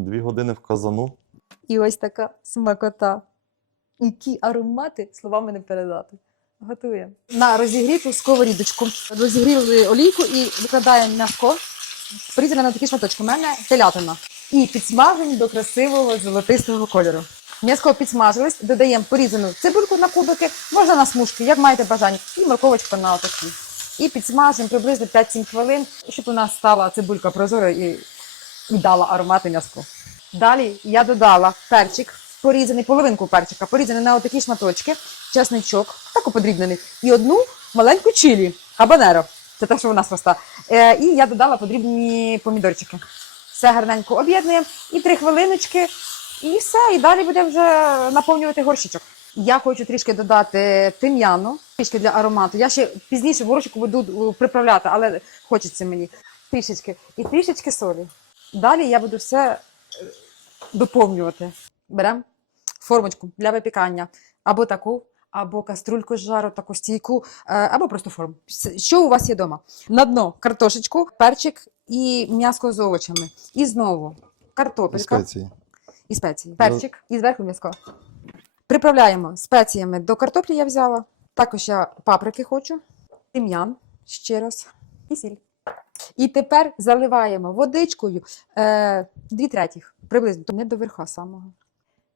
Дві години в казану. І ось така смакота. Які аромати словами не передати. Готуємо. На розігріту сковорідочку. Розігріли олійку і викладаємо м'яско. Порізане на такі шматочки. У мене телятина. І підсмажимо до красивого золотистого кольору. М'яско підсмажилось, додаємо порізану цибульку на кубики, можна на смужки, як маєте бажання, і морковочку на отакі. І підсмажимо приблизно 5-7 хвилин, щоб у нас стала цибулька прозора і, і дала аромати м'яску. Далі я додала перчик, порізаний, половинку перчика, порізаний на отакі шматочки, чесничок, так подрібнений, і одну маленьку чилі, хабанеро. Це те, що у нас росте. Е, і я додала подрібні помідорчики. Все гарненько об'єднуємо. І три хвилиночки, і все. І далі будемо вже наповнювати горщичок. Я хочу трішки додати тим'яну, трішки для аромату. Я ще пізніше горщику буду е, приправляти, але хочеться мені трішечки. І трішечки солі. Далі я буду все е, доповнювати. Беремо формочку для випікання. Або таку, або каструльку з жару, таку стійку, е, або просто форму. Що у вас є вдома? На дно картошечку, перчик і м'ясо з овочами. І знову картопелька Спеції. і спеції. Перчик і зверху м'яско. Приправляємо спеціями до картоплі я взяла. Також я паприки хочу, тим'ян ще раз і сіль. І тепер заливаємо водичкою е, дві третіх, приблизно, не до верха самого.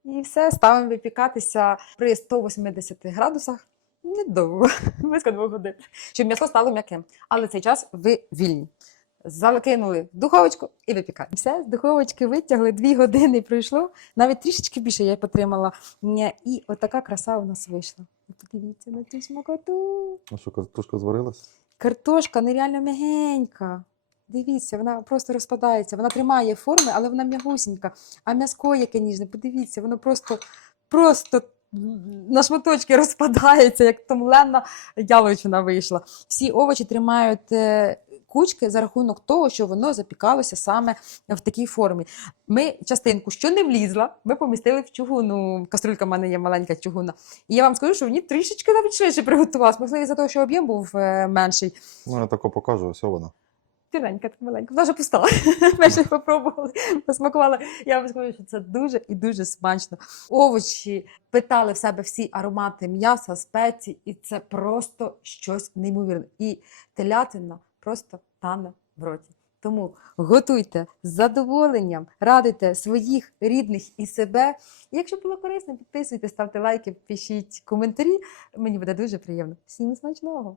І все, ставимо випікатися при 180 градусах недовго, близько двох годин, щоб м'ясо стало м'яким. Але цей час ви вільні. Закинули в духовочку і випікаємо. Все, з духовочки витягли, дві години пройшло. Навіть трішечки більше я потримала. І отака краса у нас вийшла. Подивіться на цю смакоту. А що, картошка зварилась? Картошка нереально м'ягенька. Дивіться, вона просто розпадається. Вона тримає форми, але вона м'ягусінька. А м'язко яке ніжне, подивіться, воно просто, просто на шматочки розпадається, як томленна яловичина вийшла. Всі овочі тримають е, кучки за рахунок того, що воно запікалося саме в такій формі. Ми частинку, що не влізла, ми помістили в чугуну. Каструлька в мене є маленька чугуна. І я вам скажу, що мені трішечки навіть швидше приготувалась. Можливо, за того, що об'єм був е, менший. Ну, я тако покажу, ось вона. Тіренька така маленька. Вона вже пуста. Ми ще попробували, посмакували. Я вам скажу, що це дуже і дуже смачно. Овочі питали в себе всі аромати м'яса, спеції, і це просто щось неймовірне. І телятина просто тане в роті. Тому готуйте з задоволенням, радуйте своїх рідних і себе. І якщо було корисно, підписуйтесь, ставте лайки, пишіть коментарі. Мені буде дуже приємно. Всім смачного!